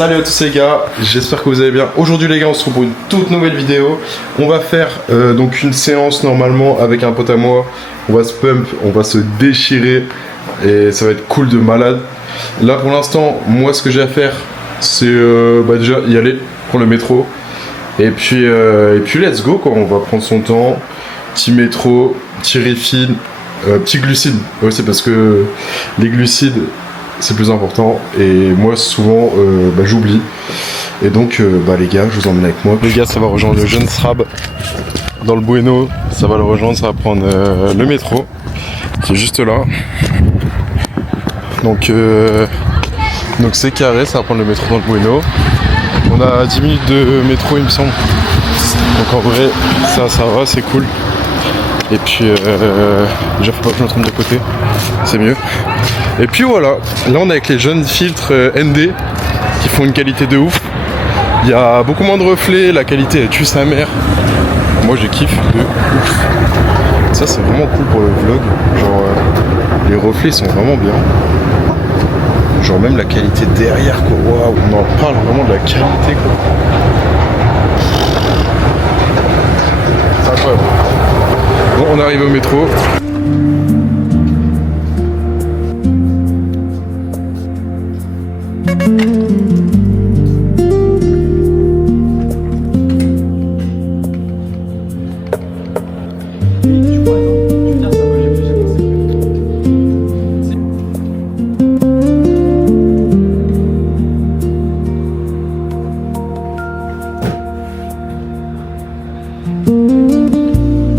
Salut à tous les gars, j'espère que vous allez bien. Aujourd'hui les gars, on se retrouve pour une toute nouvelle vidéo. On va faire donc une séance normalement avec un pote à moi. On va se pump, on va se déchirer et ça va être cool de malade. Là pour l'instant, moi ce que j'ai à faire, c'est déjà y aller, prendre le métro. Et puis let's go quoi, on va prendre son temps. Petit métro, petit refill, petit glucides. Ouais, c'est parce que les glucides c'est plus important et moi souvent j'oublie. Et donc les gars, je vous emmène avec moi. Les gars, ça va rejoindre le jeune Srab dans le Bueno. Ça va le rejoindre, ça va prendre le métro. C'est juste là. Donc c'est carré, ça va prendre le métro dans le Bueno. On a 10 minutes de métro il me semble. Donc en vrai ça va, c'est cool. Et puis déjà faut pas que je me trompe de côté, c'est mieux. Et puis voilà, là on est avec les jeunes filtres ND qui font une qualité de ouf. Il y a beaucoup moins de reflets, la qualité elle tue sa mère. Moi je kiffe de ouf. Ça c'est vraiment cool pour le vlog, genre les reflets sont vraiment bien. Genre même la qualité derrière quoi, waouh, on en parle vraiment de la qualité quoi. C'est incroyable. Bon, on arrive au métro.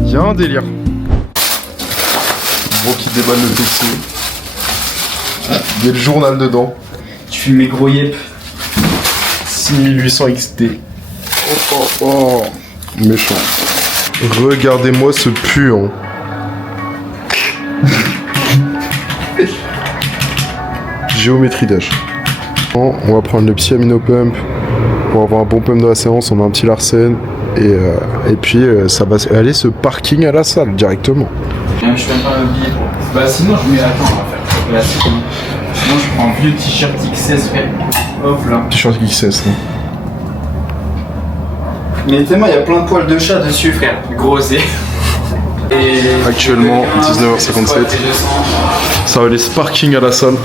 Il y a un délire. Bon qui déballe le PC. Il y a le journal dedans. Tu filmes mes gros yep. 6800 XT. Oh. Méchant. Regardez-moi ce puant. Géométrie d'âge. On va prendre le petit amino pump. Pour avoir un bon pump de la séance, on met un petit Larsen. Et puis ça va aller ce parking à la salle directement. Je fais pas un billet. Bah sinon je mets. Attends, on va faire classique. Sinon je prends un vieux t-shirt XS, frère. Hop là. T-shirt XS là. Mais tellement il y a plein de poils de chat dessus, frère. Gros c'est. Actuellement 19h57. Ça va aller ce parking à la salle.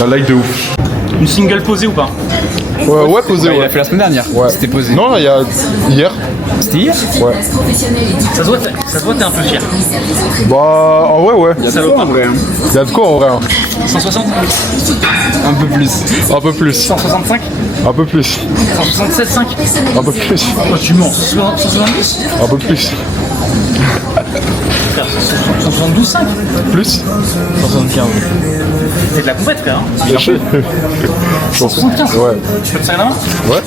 Un like de ouf. Une single posée ou pas? Ouais, posé. Il a fait la semaine dernière. Ouais. C'était posé. Non, il y a hier. C'était hier? Ouais. Ça se voit, t'es un peu fier. Bah, en vrai, ouais. Il y a de quoi en vrai. Il y a de quoi en vrai. 160? Un peu plus. Un peu plus. 165? Un peu plus. 167,5? Un peu plus. Oh, tu mens. 170? Un peu plus. 172,5? Plus. 175. C'est de la compète, frère. Hein. Bien sûr. 175? Ouais. Tu peux te serrer la main? Ouais.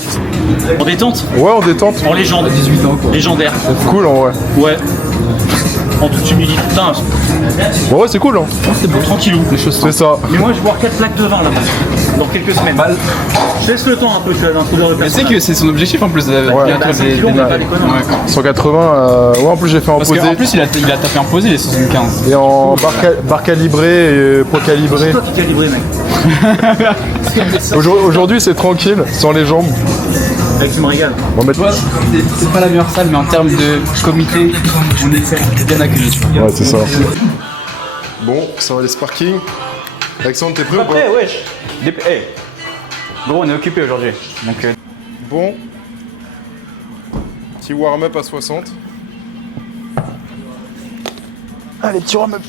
En détente? Ouais, en détente. En légende. 18 ans, quoi. Légendaire. Cool en vrai. Ouais. En toute humilité. Putain, Bon, ouais, c'est cool hein. c'est beau, tranquillou. Les choses C'est ça. Mais moi, je vais boire 4 plaques de vin là dans quelques semaines. Je laisse le temps un peu, tu vois, d'un coup de Mais c'est que c'est son objectif en plus de Ouais. bientôt Bah, 5 kilos, on va pas les connards. 180. Ouais, en plus j'ai fait en Parce posé. qu'en plus il a tapé en posé les 75. Et en barre calibré et poids calibré. C'est toi qui t'es livré, mec. Aujourd'hui c'est tranquille, sans les jambes. Mec, tu me régales. On va mettre. Tu vois, c'est pas la meilleure salle mais en termes de comité, on est bien accueillis. Tu vois. Ouais, c'est ça. Bon, ça va aller ce parking. Alexandre, t'es prêt ou pas? Après, wesh. Hey. Gros, on est occupé aujourd'hui. Donc, Bon. Petit warm-up à 60. allez, petit warm-up.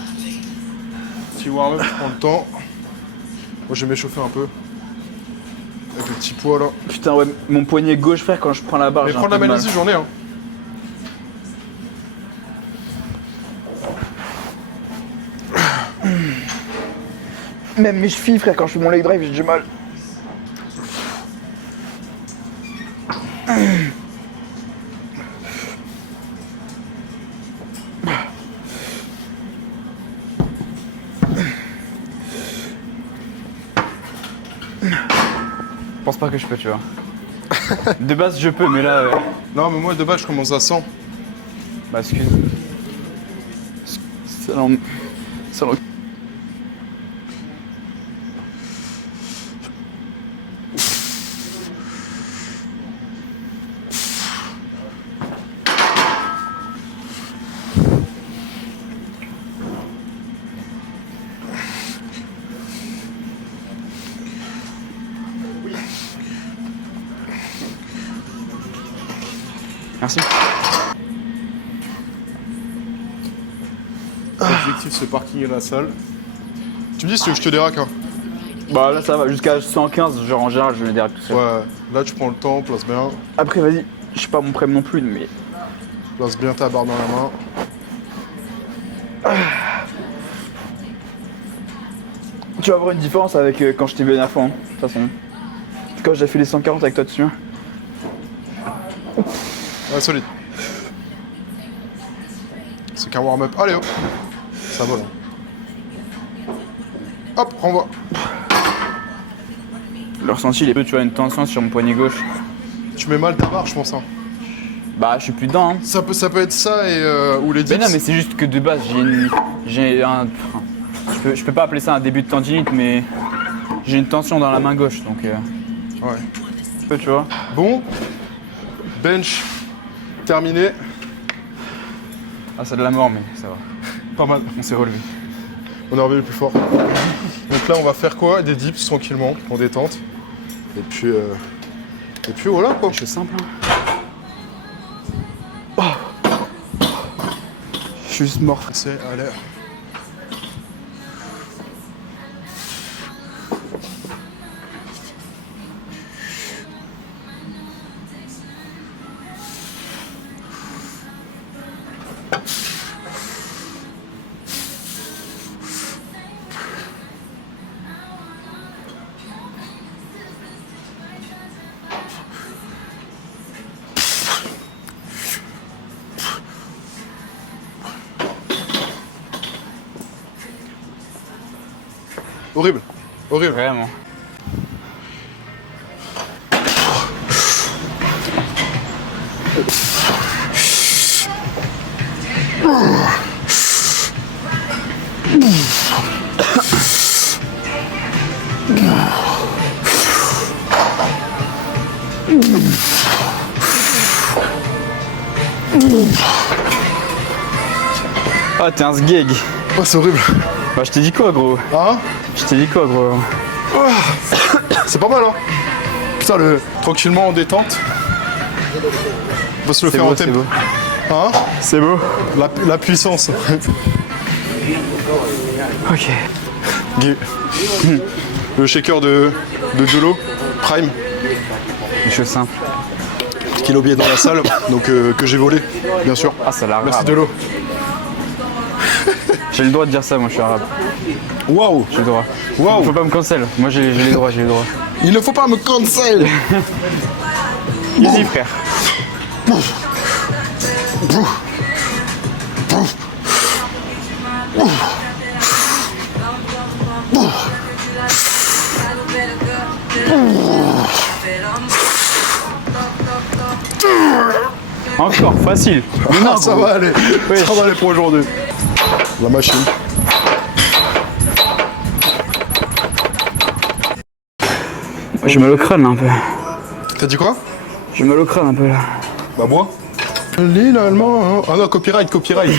Petit warm-up, je prends le temps. Moi, je vais m'échauffer un peu. Avec le petit poids là. Putain, ouais, mon poignet gauche, frère, quand je prends la barre, Mais j'ai prends un de la peu de mal. magnésie, j'en ai hein. Même mes chevilles, frère, quand je fais mon leg drive, j'ai du mal. Je pense pas que je peux, tu vois. De base, je peux, mais là. Non, mais moi de base, je commence à 100. Bah, excuse. Ça Solo. Merci. L'objectif c'est parking et la salle. Tu me dis si tu veux que je te déraque hein. Bah là ça va, jusqu'à 115, genre en général je me dérape tout seul. Ouais, là tu prends le temps, place bien. Après vas-y, je suis pas mon prême non plus, mais... Place bien ta barre dans la main. Tu vas avoir une différence avec quand je t'ai vu la dernière fois, hein, de toute façon. Quand j'ai fait les 140 avec toi dessus. Hein. Ouais, solide. C'est qu'un warm-up. Allez hop. Ça vole. Hop, renvoie. Le ressenti, il est peu, tu vois, une tension sur mon poignet gauche. Tu mets mal ta barre, je pense. Hein. Bah, je suis plus dedans. Hein. Ça peut être ça et ou les dips. Mais non, mais c'est juste que de base, j'ai un... Je peux pas appeler ça un début de tendinite, mais j'ai une tension dans la main gauche, donc... Ouais. Tu vois. Bon. Bench. Terminé. Ah, c'est de la mort, mais ça va. Pas mal. On s'est relevé. On est revenu plus fort. Donc là, on va faire quoi? Des dips tranquillement, en détente. Et puis voilà quoi. C'est simple. Hein. Oh. Je suis juste mort. C'est à l'air. Horrible, horrible. Vraiment. Ah, t'es un sgeg. Oh, c'est horrible. Bah, je t'ai dit quoi, gros? Hein? Je t'ai dit quoi, gros? C'est pas mal, hein? Putain, tranquillement en détente. On va se le faire en tempo. Hein? C'est beau. La puissance. Ok. Le shaker de Delo, Prime. Des choses simples. Qui est oublié dans la salle, donc que j'ai volé, bien sûr. Ah, ça l'a Merci arabe. Delo. J'ai le droit de dire ça, moi je suis arabe. Waouh! J'ai le droit. Waouh! Faut pas me cancel. Moi j'ai les droits, j'ai les droits. Il ne faut pas me cancel! Easy, frère. Encore, facile. Non, ça va aller. Oui. Ça va aller pour aujourd'hui. La machine. J'ai mal au crâne là, un peu. T'as dit quoi? J'ai mal au crâne un peu là. Bah moi. Lis l'allemand, hein. Ah non, copyright. Copyright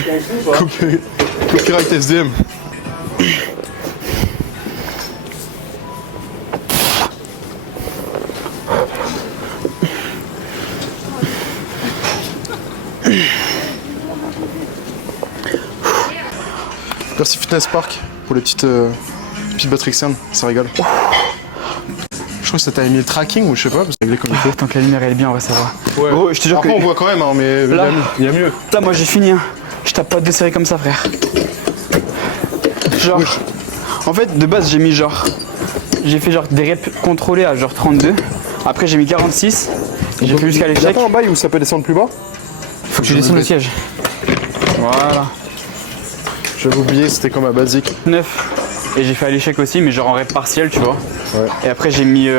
SDM. Merci Fitness Park pour les petites batteries externes, ça régale. Je crois que ça t'a mis le tracking ou je sais pas, parce que réglé comme il faut. Tant que la lumière elle est bien, on va savoir. Ouais. Gros, je te jure Après que... on voit quand même, hein, mais Là, il y a mieux. Putain, moi j'ai fini, hein. Je tape pas deux séries comme ça, frère. Genre, en fait, de base, j'ai mis genre... J'ai fait genre des reps contrôlés à genre 32. Après, j'ai mis 46. Et j'ai fait jusqu'à l'échec. Attends, en bail où ça peut descendre plus bas? Faut que je descende le siège. Voilà. J'avais oublié, c'était comme un basique. 9. Et j'ai fait à l'échec aussi, mais genre en rep partiel, tu vois. Ouais. Et après, j'ai mis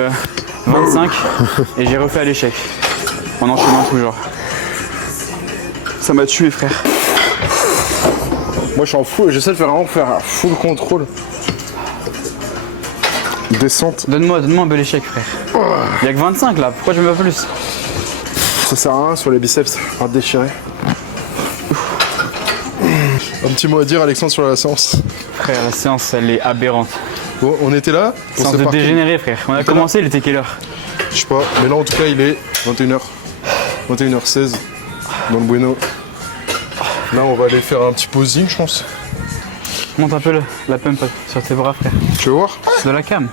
25. Et j'ai refait à l'échec. En enchaînant toujours. Ça m'a tué, frère. Moi je suis en full, j'essaie de vraiment faire un full contrôle. Descente. Donne-moi un bel échec, frère. Y'a que 25 là, pourquoi je me mets pas plus? Ça sert à rien sur les biceps, à déchirer. Un petit mot à dire, Alexandre, sur la séance. Frère, la séance elle est aberrante. Bon, on était là. Séance de dégénéré, frère. On a commencé, il était quelle heure? Je sais pas, mais là en tout cas il est 21h. 21h16 dans le Bueno. Là on va aller faire un petit posing, je pense. Monte un peu la pump sur tes bras, frère. Tu veux voir? C'est de la cam.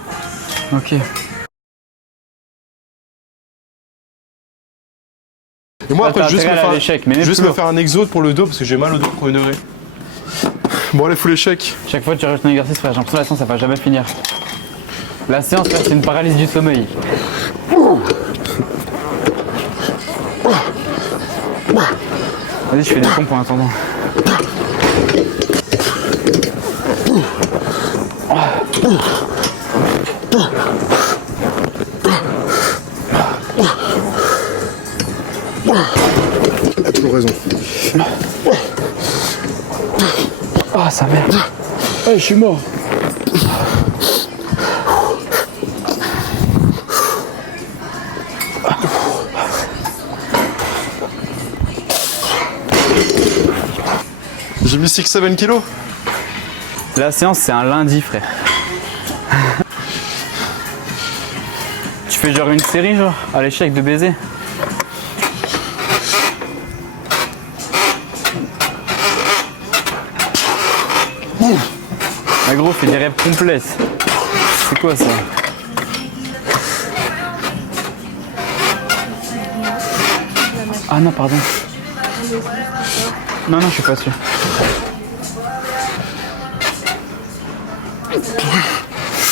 Ok. Et moi après juste me faire un exode pour le dos parce que j'ai mal au dos pour une heure. Bon allez, full échec. Chaque fois que tu rajoutes un exercice, frère, j'ai l'impression que la séance ça va jamais finir. La séance, frère, c'est une paralysie du sommeil. Vas-y, je fais des pompes en attendant. Elle a toujours raison. Ah, ça merde. Oh, je suis mort. J'ai mis 6-7 kilos. La séance, c'est un lundi, frère. Tu fais genre une série, genre, à l'échec de baiser. Ah gros, fais des rêves complètes. C'est quoi ça? Ah non, pardon. Non, je suis pas sûr.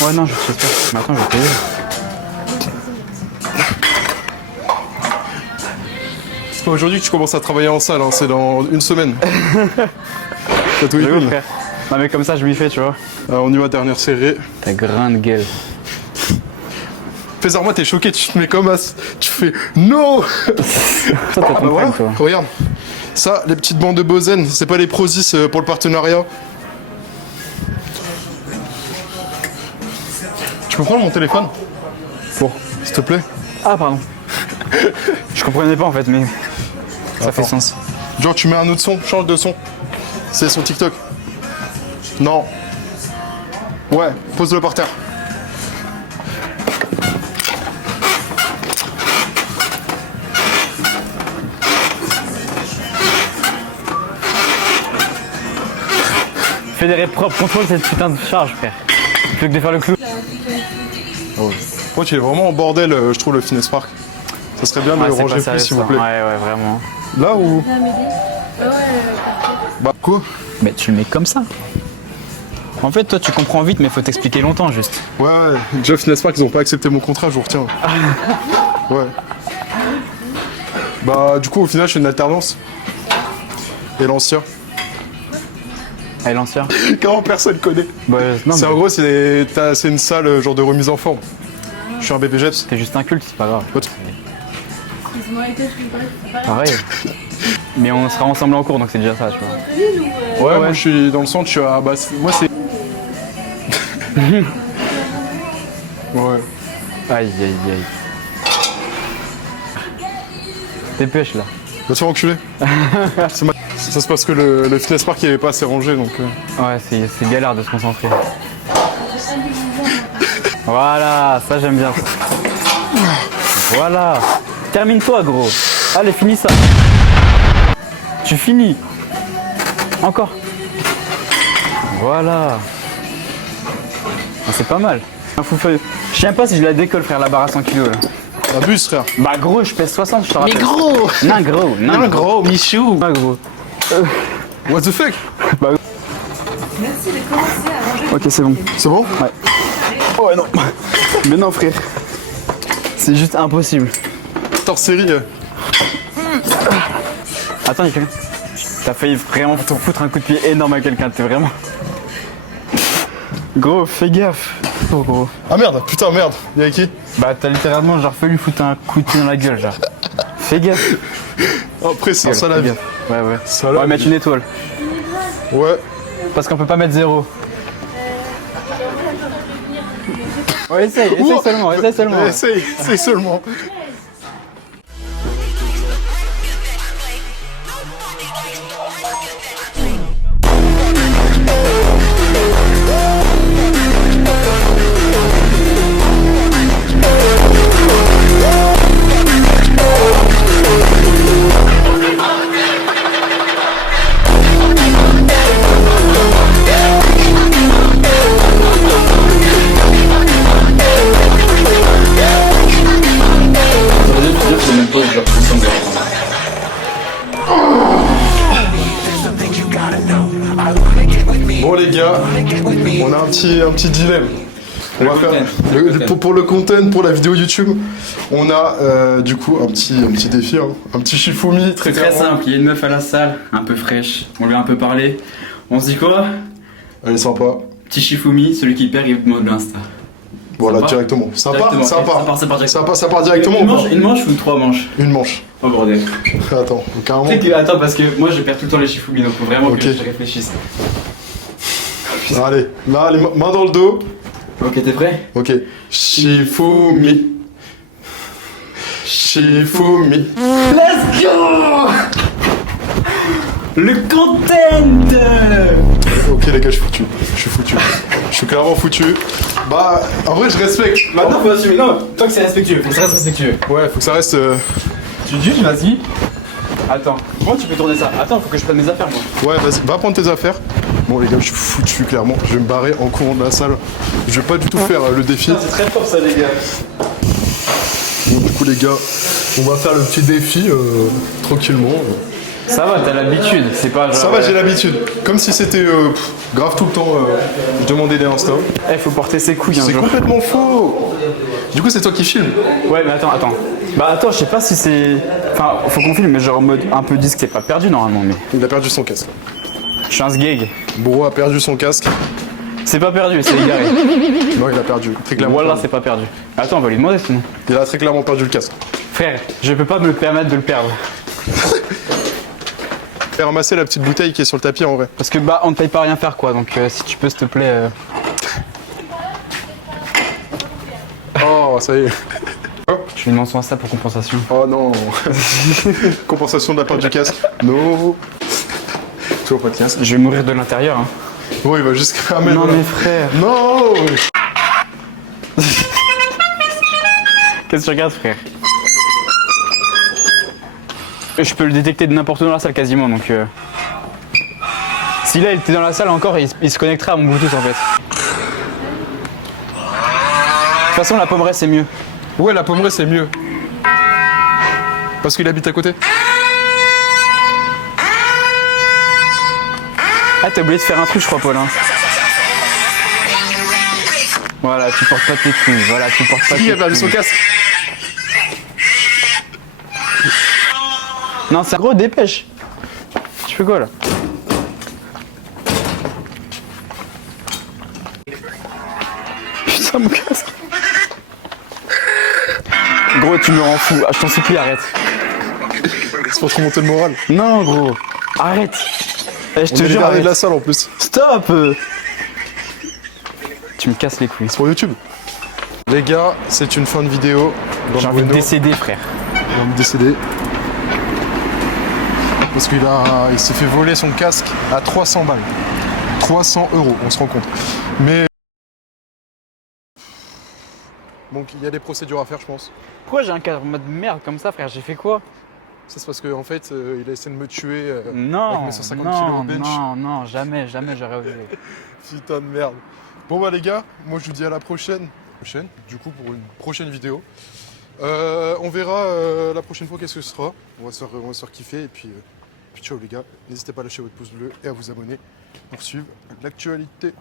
Ouais, non, je sais pas. Mais attends, je vais payer. C'est pas aujourd'hui que tu commences à travailler en salle, hein, c'est dans une semaine. T'as tout J'avoue, frère. Non, mais comme ça, je m'y fais, tu vois. Alors, on y va, dernière série. Ta grande gueule. Fais-moi, moi, t'es choqué, tu te mets comme as. Tu fais non. Toi, t'as ton Voilà, toi. regarde. Ça, les petites bandes de Bozen, c'est pas les Prozis pour le partenariat. Tu peux prendre mon téléphone? Pour. S'il te plaît. Ah, pardon. Je comprenais pas en fait, mais ça fait sens. Genre, tu mets un autre son, change de son. C'est son TikTok. Non. Ouais, pose-le par terre. Fais des reps propres, contrôle cette putain de charge, frère. Plutôt que de faire le clou. Oh. Moi, tu es vraiment en bordel, je trouve, le Fitness Park. Ça serait bien de le ranger plus, s'il vous plaît. Ouais, vraiment. Là ou? Bah, quoi? Mais tu le mets comme ça. En fait, toi, tu comprends vite, mais faut t'expliquer longtemps, juste. Ouais, déjà, Fitness Park, ils ont pas accepté mon contrat, je vous retiens. Ouais. Bah, du coup, au final, je fais une alternance. Et l'ancien. Allez, l'ancien. Comment personne connaît? Bah, non, C'est mais en gros, c'est une salle genre de remise en forme. Je suis un bébé Jeps. t'es juste un culte, c'est pas grave. Excuse-moi, et toi, tu me parles Pareil. Mais on sera ensemble en cours, donc c'est déjà ça, tu vois. Ouais, moi je suis dans le centre, je suis à. Bah, moi c'est. Ouais. Aïe. Dépêche là. Va te faire enculer. Ça se passe que le Fitness Park il avait pas assez rangé donc. Ouais, c'est galère de se concentrer. Voilà, ça j'aime bien. Voilà. Termine-toi, gros. Allez, finis ça. Tu finis. Encore. Voilà. Ah, c'est pas mal. Un fou feuille. Je sais pas si je la décolle, frère, la barre à 100 kg là. Abuse, frère. Bah, gros, je pèse 60, je te rappelle. Mais gros! Non, gros. Non, gros, Michou! Pas gros. What the fuck? Merci de commencer à ranger. Ok, c'est bon. C'est bon? Ouais. Ouais, non. Mais non, frère. C'est juste impossible. Hors série. Attends, il y a quelqu'un. T'as failli vraiment te foutre un coup de pied énorme à quelqu'un, t'es vraiment. Gros, fais gaffe. Oh, gros. Ah merde, putain, merde. Y'a qui? Bah, t'as littéralement genre fait lui foutre un coup de pied dans la gueule, genre. Fais gaffe. Après, c'est ça la vie. Ouais. Ça la Ouais, vie. mettre une étoile. Ouais. Parce qu'on peut pas mettre 0. Ouais, essaye seulement, essaye seulement. Essaye seulement. Bon les gars, on a un petit dilemme. On va faire pour le content, pour la vidéo YouTube, on a du coup un petit défi, hein. Un petit Shifumi C'est très simple, il y a une meuf à la salle, un peu fraîche, on lui a un peu parlé. On se dit quoi? Elle est sympa. Petit Shifumi, celui qui perd il mode l'Insta. Voilà, Sympa. directement. Ça part Ça part directement. Une manche ou 3 manches? Une manche. Oh bordel. Attends, carrément. Attends, parce que moi je perds tout le temps les Shifumi, donc faut vraiment que je réfléchisse. Allez, là, les mains dans le dos. Ok, t'es prêt? Ok. Shifumi. Shifumi. Let's go! Le content! Ok les gars, je suis foutu. Je suis clairement foutu. Bah, en vrai, je respecte. Maintenant, faut assumer. Non, tant que c'est respectueux, faut que ça reste respectueux. Ouais, faut que ça reste. Tu dis, vas-y. Attends, comment tu peux tourner ça? Attends, faut que je prenne mes affaires, moi. Ouais, vas-y, va prendre tes affaires. Bon, les gars, je suis foutu, clairement. Je vais me barrer en courant de la salle. Je vais pas du tout faire le défi. C'est très fort, ça, les gars. Donc, du coup, les gars, on va faire le petit défi tranquillement. Ça va, t'as l'habitude, c'est pas genre... Ça va, j'ai l'habitude. Comme si c'était grave tout le temps. Je demandais des Insta. Eh, faut porter ses couilles un C'est jour. complètement faux. Du coup, c'est toi qui filmes. Ouais, mais attends. Bah attends, je sais pas si c'est... Enfin, faut qu'on filme, mais genre en mode un peu disque, t'es pas perdu normalement, mais... Il a perdu son casque. Je suis un sgeg. Bro a perdu son casque. C'est pas perdu, c'est égaré. Non, il a perdu. Très clairement. Voilà, c'est pas perdu. Attends, on va lui demander sinon. Il a très clairement perdu le casque. Frère, je peux pas me le permettre de le perdre. Fais ramasser la petite bouteille qui est sur le tapis en vrai. Parce que bah, on ne paye pas à rien faire quoi, donc si tu peux s'il te plaît... Oh, ça y est. Je lui demande son Insta pour compensation. Oh non. Compensation de la part du casque. No. Toujours pas de casque. Je vais mourir de l'intérieur. Hein. Bon, il va juste cramer. Non voilà. mais frère. Non. Qu'est-ce que tu regardes frère? Je peux le détecter de n'importe où dans la salle quasiment donc... Si là il était dans la salle encore, il se connecterait à mon Bluetooth en fait. De toute façon la pommeraie c'est mieux. Ouais, la pommeraie c'est mieux. Parce qu'il habite à côté. Ah t'as oublié de faire un truc je crois Paul hein. Voilà, tu portes pas tes couilles, voilà, tu portes pas tes couilles. Qui a perdu son casque? Non, c'est gros, dépêche. Tu fais quoi là? Putain, mon casque. Gros, tu me rends fou. Ah, je t'en supplie, arrête. C'est pour te remonter le moral. Non, gros. Arrête. Eh, je On te est les jure, derniers arrête. de la salle en plus. Stop. Tu me casses les couilles. C'est pour YouTube. Les gars, c'est une fin de vidéo. J'ai envie de décéder, frère. Il va me décéder. Parce il s'est fait voler son casque à 300 balles. 300 €, on se rend compte. Mais... Donc il y a des procédures à faire, je pense. Pourquoi j'ai un cadre en mode merde comme ça, frère? J'ai fait quoi? Ça c'est parce qu'en fait, il a essayé de me tuer avec Non, mes 150 kilos au bench. non, jamais j'aurais osé. Putain de merde. Bon bah les gars, moi je vous dis à la prochaine. Du coup pour une prochaine vidéo. On verra la prochaine fois qu'est-ce que ce sera. On va se faire kiffer et puis ciao les gars. N'hésitez pas à lâcher votre pouce bleu et à vous abonner pour suivre l'actualité.